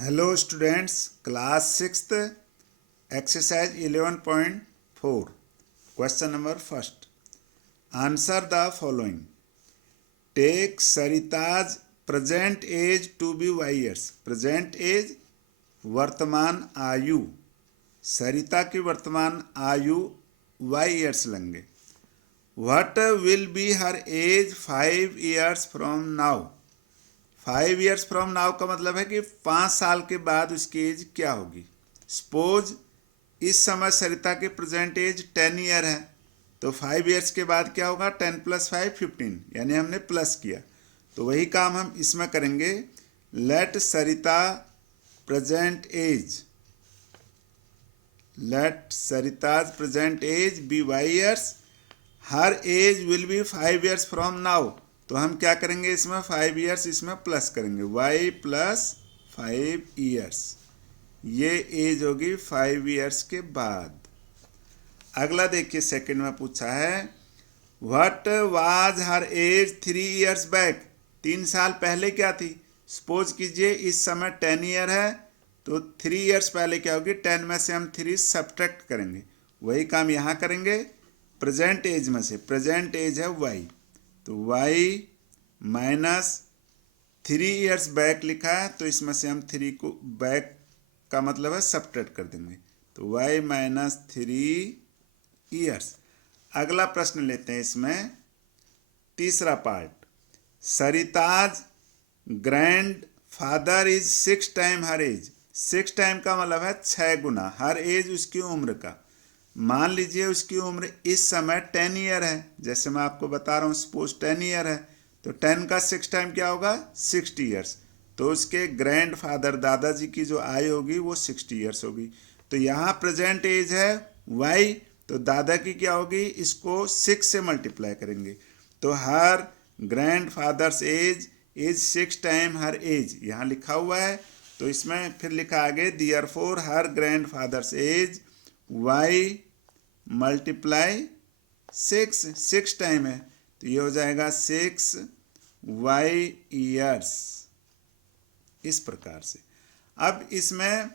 Hello students, class sixth exercise 11.4 question number first. Answer the following. Take Sarita's present age to be Y years. Present age वर्तमान आयु, सरिता की वर्तमान आयु Y years लेंगे। What will be her age 5 years from now. 5 years from now का मतलब है कि 5 साल के बाद उसकी एज क्या होगी। सपोज इस समय सरिता की प्रेजेंट एज 10 ईयर है, तो 5 ईयर्स के बाद क्या होगा? 10 + 5 15, यानी हमने प्लस किया। तो वही काम हम इसमें करेंगे। Let Sarita present age, let Sarita's present age be Y years. Her age will be 5 years from now. तो हम क्या करेंगे? इसमें 5 ईयर्स इसमें प्लस करेंगे, y + 5 ईयर्स। ये एज होगी 5 ईयर्स के बाद। अगला देखिए, सेकंड में पूछा है what was her age 3 years back. 3 साल पहले क्या थी? सपोज कीजिए इस समय 10 ईयर है, तो 3 ईयर्स पहले क्या होगी? 10 में से हम 3 सब्ट्रैक्ट करेंगे। वही काम यहाँ करेंगे। प्रेजेंट एज में से, प्रेजेंट एज है y, तो y - 3 ईयर्स बैक लिखा है, तो इसमें से हम 3 को बैक का मतलब है सब्ट्रैक्ट कर देंगे, तो y - 3 ईयर्स। अगला प्रश्न लेते हैं इसमें, तीसरा part. Sarita's grandfather is 6 time her age. 6 time का मतलब है 6 गुना हर एज उसकी उम्र का। मान लीजिए उसकी उम्र इस समय 10 ईयर है, जैसे मैं आपको बता रहा हूँ, सपोज 10 ईयर है, तो 10 का 6 टाइम क्या होगा? 60 ईयर्स। तो उसके ग्रैंड फादर, दादाजी की जो आयु होगी वो 60 ईयर्स होगी। तो यहाँ प्रेजेंट एज है y, तो दादा की क्या होगी? इसको 6 से मल्टीप्लाई करेंगे, तो her grandfather's age is 6 time her age, यहाँ लिखा हुआ है। तो इसमें फिर लिखा आगे, therefore her grandfather's age y × 6 time है, तो ये हो जाएगा 6y ईयर्स। इस प्रकार से अब इसमें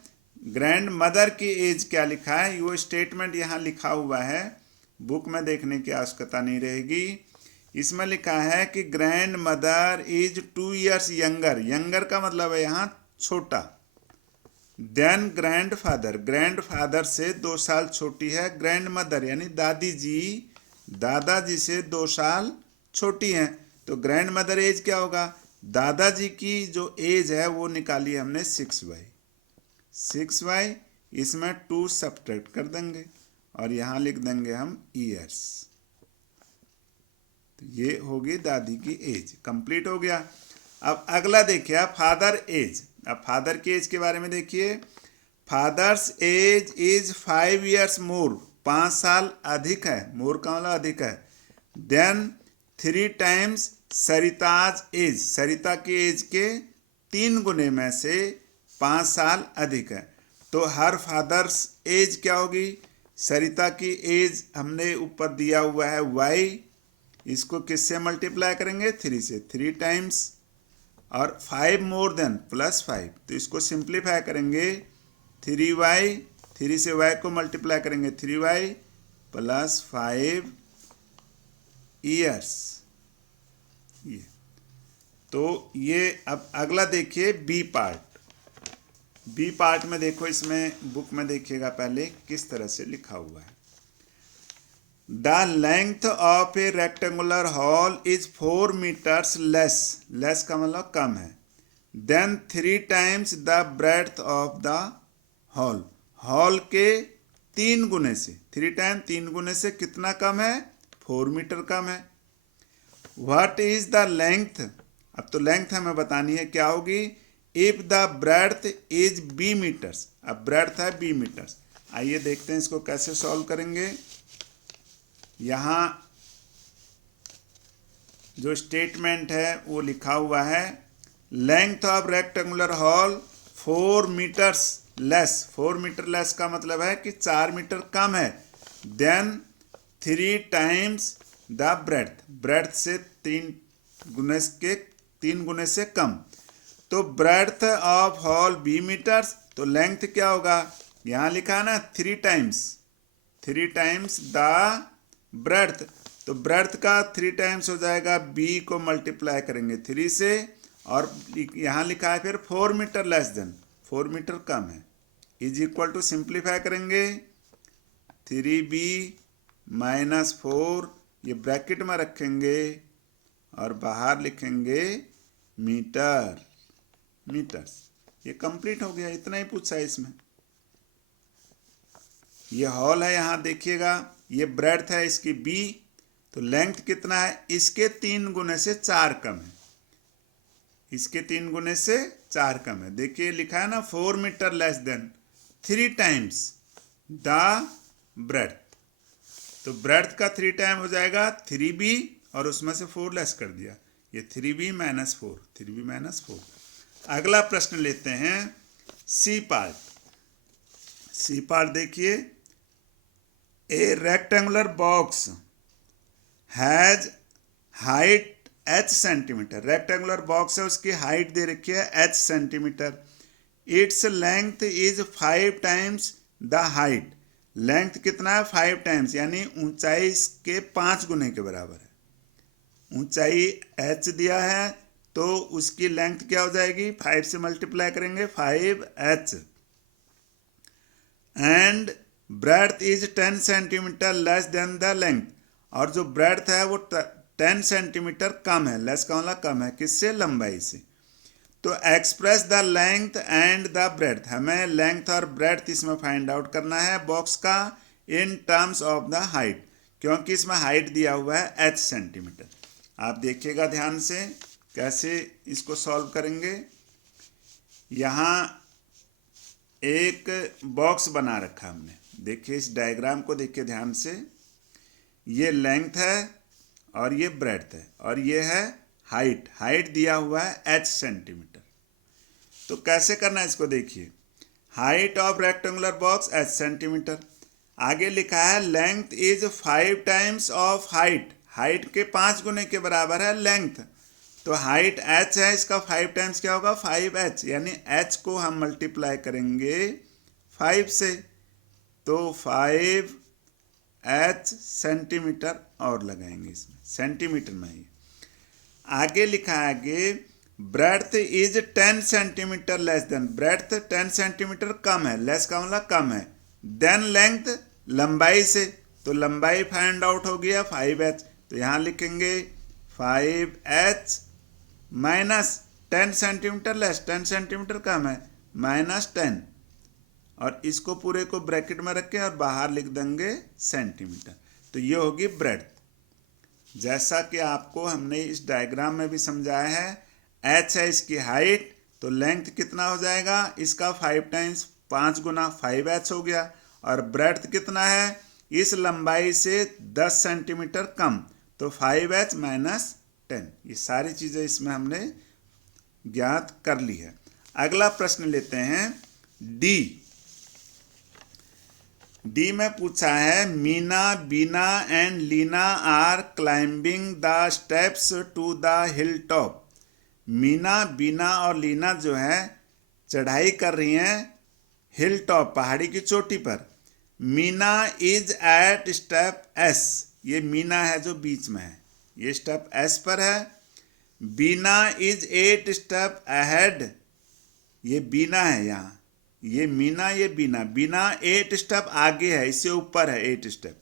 ग्रैंड मदर की एज क्या लिखा है, वो स्टेटमेंट यहाँ लिखा हुआ है, बुक में देखने की आवश्यकता नहीं रहेगी। इसमें लिखा है कि grandmother is 2 years younger. Younger का मतलब है यहाँ छोटा। Then grandfather, grandfather से 2 साल छोटी है ग्रैंड मदर, यानी दादी जी दादाजी से 2 साल छोटी हैं। तो ग्रैंड मदर एज क्या होगा? दादाजी की जो एज है वो निकाली हमने 6y। 6y, इसमें 2 सब्ट्रैक्ट कर देंगे और यहाँ लिख देंगे हम ईयर्स। तो ये होगी दादी की एज। कंप्लीट हो गया। अब अगला देखिए, फादर एज। अब फादर की एज के बारे में देखिए। Fathers age is 5 years more, 5 साल अधिक है, मोर का मतलब अधिक है, देन 3 टाइम्स सरिताज एज, सरिता की एज के 3 गुने में से 5 साल अधिक है। तो हर फादर्स एज क्या होगी? सरिता की एज हमने ऊपर दिया हुआ है y, इसको किससे मल्टीप्लाई करेंगे? 3 से, 3 टाइम्स, और 5 मोर देन +5, तो इसको सिंप्लीफाई करेंगे 3y, 3 से y को मल्टीप्लाई करेंगे 3y + 5 ईयर्स। ये तो ये। अब अगला देखिए बी पार्ट। बी पार्ट में देखो, इसमें बुक में देखिएगा पहले किस तरह से लिखा हुआ है। The length of a rectangular hall is 4 metres less, less का मतलब कम है, then 3 times the breadth of the hall, hall के 3 गुने से, 3 टाइम 3 गुने से कितना कम है? 4 मीटर कम है। व्हाट इज द लेंथ, अब तो लेंथ हमें बतानी है, क्या होगी? If the breadth is b metres, अब ब्रेड्थ है b मीटर्स। आइए देखते हैं इसको कैसे सॉल्व करेंगे। यहाँ जो स्टेटमेंट है वो लिखा हुआ है, length of rectangular hall 4 metres less, 4 metre less का मतलब है कि 4 मीटर कम है, then 3 times the breadth, breadth से 3 गुने से कम। तो breadth of hall B metres, तो लेंथ क्या होगा, यहाँ लिखा है ना 3 टाइम्स द ब्रेड्थ, तो ब्रेड्थ का 3 टाइम्स हो जाएगा, बी को मल्टीप्लाई करेंगे 3 से, और यहाँ लिखा है फिर 4 मीटर लेस देन, 4 मीटर कम है, इज इक्वल टू सिंप्लीफाई करेंगे 3b माइनस 4, ये ब्रैकेट में रखेंगे और बाहर लिखेंगे मीटर्स। ये कंप्लीट हो गया, इतना ही पूछा है इसमें। ये हॉल है, यहाँ देखिएगा ये ब्रेड्थ है इसकी b, तो लेंथ कितना है, इसके 3 गुने से 4 कम है, इसके 3 गुने से 4 कम है। देखिए लिखा है ना 4 metre less than 3 times the breadth, तो ब्रेड्थ का 3 टाइम हो जाएगा 3b, और उसमें से 4 लेस कर दिया, ये 3b माइनस 4। अगला प्रश्न लेते हैं सी पार्ट देखिए, ए rectangular box has height h centimetre, rectangular box है उसकी हाइट दे रखी है h centimetre, its length is 5 times the height, length कितना है 5 टाइम्स, यानी ऊंचाई इसके 5 गुने के बराबर है। ऊंचाई h दिया है तो उसकी लेंथ क्या हो जाएगी, 5 से मल्टीप्लाई करेंगे 5h, and breadth is 10 centimetre less then the length, और जो ब्रेड्थ है वो 10 सेंटीमीटर कम है, लेस का मतलब कम है, किससे, लंबाई से। तो express the length and the breadth, हमें लेंथ और ब्रेड्थ इसमें फाइंड आउट करना है बॉक्स का in terms of the height, क्योंकि इसमें हाइट दिया हुआ है h सेंटीमीटर। आप देखिएगा ध्यान से कैसे इसको सॉल्व करेंगे। यहाँ एक बॉक्स बना रखा हमने, देखिए इस डायग्राम को देखिए ध्यान से, ये लेंथ है और ये ब्रेड्थ है और ये है हाइट दिया हुआ है h सेंटीमीटर। तो कैसे करना है इसको देखिए, height of rectangular box h centimetre, आगे लिखा है length is 5 times of height के 5 गुने के बराबर है लेंथ, तो हाइट h है, इसका 5 टाइम्स क्या होगा 5h, यानी h को हम मल्टीप्लाई करेंगे 5 से, तो 5h सेंटीमीटर और लगाएंगे इसमें, सेंटीमीटर में ही। आगे लिखा है आगे breadth is 10 centimetre less than, breadth 10 centimetre कम है, लेस का मतलब कम है, देन लेंथ लंबाई से, तो लंबाई फाइंड आउट हो गया 5h, तो यहाँ लिखेंगे 5h minus 10 centimetre less, 10 centimetre कम है, माइनस 10, और इसको पूरे को ब्रैकेट में रखें और बाहर लिख देंगे सेंटीमीटर, तो ये होगी ब्रेड्थ। जैसा कि आपको हमने इस डायग्राम में भी समझाया है, h है इसकी हाइट, तो लेंथ कितना हो जाएगा, इसका 5 टाइम्स 5 गुना 5h हो गया, और ब्रेड्थ कितना है, इस लंबाई से 10 सेंटीमीटर कम, तो 5h माइनस 10, ये सारी चीज़ें इसमें हमने ज्ञात कर ली है। अगला प्रश्न लेते हैं डी में पूछा है Meena, Beena and Leena are climbing the steps to the hill top, Meena, Beena और लीना जो है चढ़ाई कर रही हैं हिल टॉप, पहाड़ी की चोटी पर। Meena is at step S, ये मीना है जो बीच में है, ये स्टेप S पर है। बीना इज 8 स्टेप अहेड, ये बीना है यहाँ, ये मीना ये बीना 8 स्टेप आगे है, इससे ऊपर है 8 step.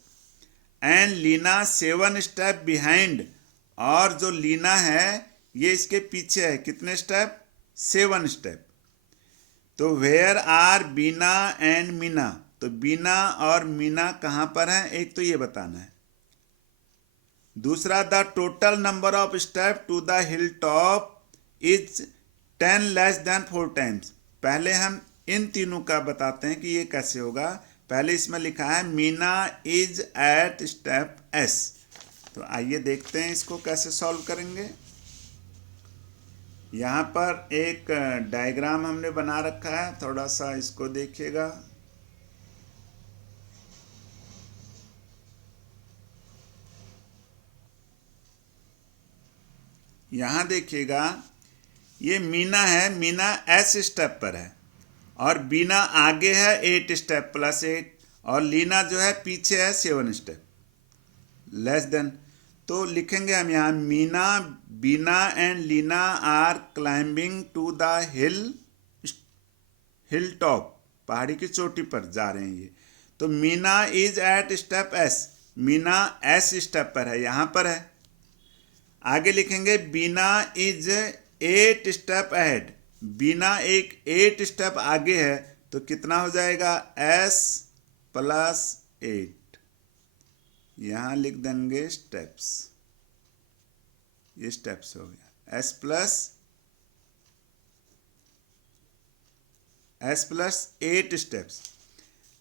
And Leena 7 step behind, और जो लीना है ये इसके पीछे है, कितने स्टेप, 7 स्टेप। तो where are Beena and Meena, तो बीना और मीना कहाँ पर है, एक तो ये बताना है। दूसरा the total number of step to the hill top is 10 less than 4 times. पहले हम इन तीनों का बताते हैं कि ये कैसे होगा। पहले इसमें लिखा है Meena is at step S, तो आइए देखते हैं इसको कैसे सॉल्व करेंगे। यहाँ पर एक डायग्राम हमने बना रखा है, थोड़ा सा इसको देखिएगा। यहाँ देखिएगा ये मीना है, मीना एस स्टेप पर है और बीना आगे है 8 स्टेप प्लस 8 और लीना जो है पीछे है 7 स्टेप लेस देन। तो लिखेंगे हम यहाँ Meena, Beena and Leena are climbing to the hill top, पहाड़ी की चोटी पर जा रहे हैं ये। तो Meena is at step S, Meena S step पर है, यहाँ पर है। आगे लिखेंगे Beena is 8 step ahead, Beena एक 8 स्टेप आगे है, तो कितना हो जाएगा s प्लस 8, यहाँ लिख देंगे स्टेप्स, ये स्टेप्स हो गया s plus 8 steps.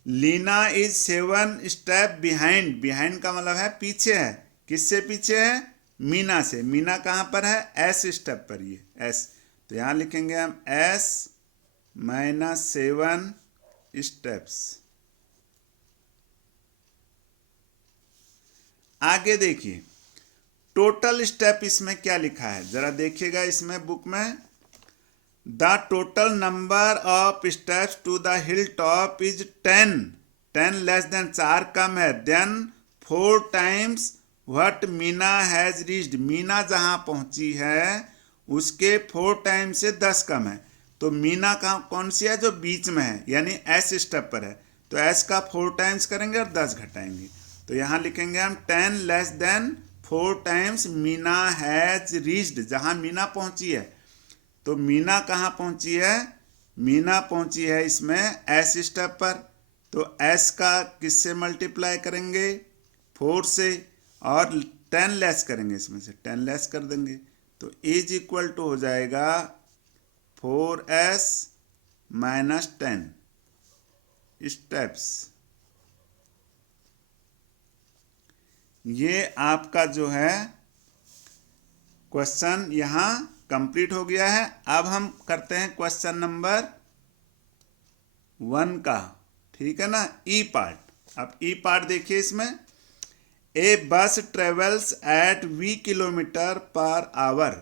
Leena is 7 step behind, behind का मतलब है पीछे है, किससे पीछे है? मीना से। मीना कहाँ पर है? एस स्टेप पर, ये एस, तो यहाँ लिखेंगे हम s माइनस 7 स्टेप्स। आगे देखिए टोटल स्टेप इसमें क्या लिखा है, जरा देखिएगा इसमें बुक में। The total number of steps to the hill top is 10, 10 less than 4 कम है, then 4 times what Meena has reached, Meena जहां पहुंची है उसके 4 टाइम्स से 10 कम है। तो मीना कौन सी है? जो बीच में है, यानी एस स्टेप पर है, तो एस का 4 टाइम्स करेंगे और 10 घटाएंगे, तो यहाँ लिखेंगे हम 10 less than 4 times Meena has reached, जहां मीना पहुंची है। तो मीना कहाँ पहुंची है? मीना पहुंची है इसमें एस स्टेप पर, तो एस का किससे मल्टीप्लाई करेंगे? 4 से, और 10 लेस करेंगे, इसमें से 10 लेस कर देंगे, तो इज इक्वल टू हो जाएगा 4s माइनस 10 स्टेप्स। ये आपका जो है क्वेश्चन यहाँ कंप्लीट हो गया है। अब हम करते हैं क्वेश्चन नंबर 1 का, ठीक है ना, ई पार्ट। अब ई पार्ट देखिए इसमें, ए बस travels eight v kilometre per hour,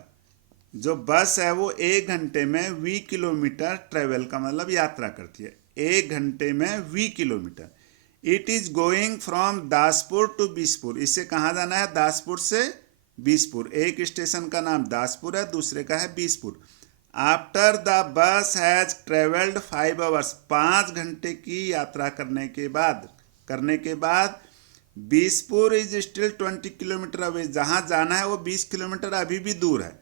जो बस है वो 1 घंटे में v किलोमीटर ट्रेवल का मतलब यात्रा करती है, 1 घंटे में v kilometre. It is going from Daspur to Bispur, इससे कहाँ जाना है? दासपुर से बीसपुर। एक स्टेशन का नाम दासपुर है, दूसरे का है Bispur. After the bus has travelled 5 hours, 5 घंटे की यात्रा करने के बाद Bispur is still 20 kilometres away, जहाँ जाना है वो 20 किलोमीटर अभी भी दूर है।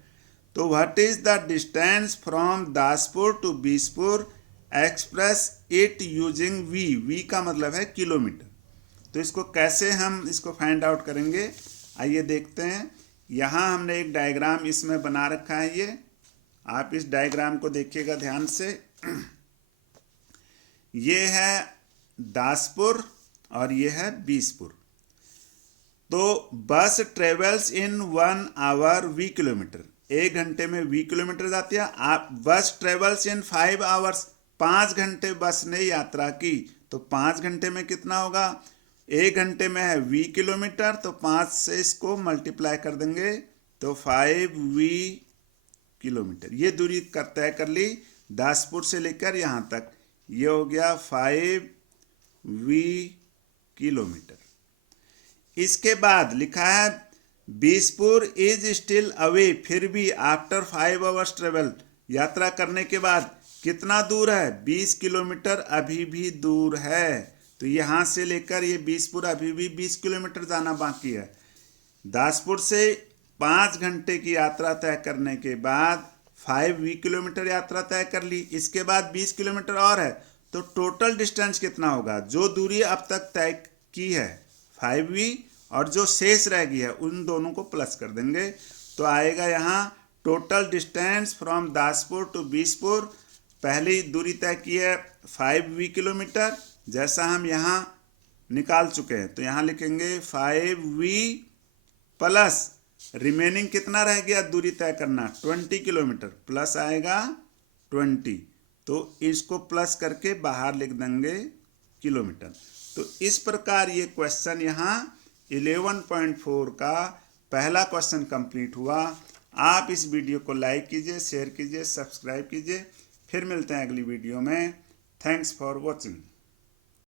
तो what is the distance from Daspur to Bispur, express it using v का मतलब है किलोमीटर। तो इसको कैसे हम इसको फाइंड आउट करेंगे, आइए देखते हैं। यहाँ हमने एक डायग्राम इसमें बना रखा है, ये आप इस डायग्राम को देखिएगा ध्यान से। ये है दासपुर और ये है बीसपुर। तो bus travels in 1 hour v kilometre, 1 घंटे में v किलोमीटर जाती है। आप बस ट्रेवल्स इन 5 आवर्स, 5 घंटे बस ने यात्रा की, तो 5 घंटे में कितना होगा? 1 घंटे में है v किलोमीटर, तो 5 से इसको मल्टीप्लाई कर देंगे, तो 5v किलोमीटर। ये दूरी तय कर ली दासपुर से लेकर यहाँ तक, ये हो गया 5v किलोमीटर। इसके बाद लिखा है बीसपुर इज स्टिल अवे, फिर भी आफ्टर 5 आवर्स ट्रेवल, यात्रा करने के बाद कितना दूर है? 20 किलोमीटर अभी भी दूर है। तो यहाँ से लेकर ये बीसपुर अभी भी 20 किलोमीटर जाना बाकी है। दासपुर से 5 घंटे की यात्रा तय करने के बाद 5v किलोमीटर यात्रा तय कर ली, इसके बाद 20 किलोमीटर और है, तो टोटल डिस्टेंस कितना होगा? जो दूरी अब तक तय की है 5v, और जो शेष रह गई है उन दोनों को प्लस कर देंगे, तो आएगा यहाँ total distance from Daspur to Bispur. पहली दूरी तय की है 5v किलोमीटर, जैसा हम यहाँ निकाल चुके हैं, तो यहाँ लिखेंगे 5v प्लस रिमेनिंग कितना रह गया दूरी तय करना? 20 किलोमीटर, प्लस आएगा 20, तो इसको प्लस करके बाहर लिख देंगे किलोमीटर। तो इस प्रकार ये क्वेश्चन यहाँ 11.4 का पहला क्वेश्चन कंप्लीट हुआ। आप इस वीडियो को लाइक कीजिए, शेयर कीजिए, सब्सक्राइब कीजिए। फिर मिलते हैं अगली वीडियो में। Thanks for watching.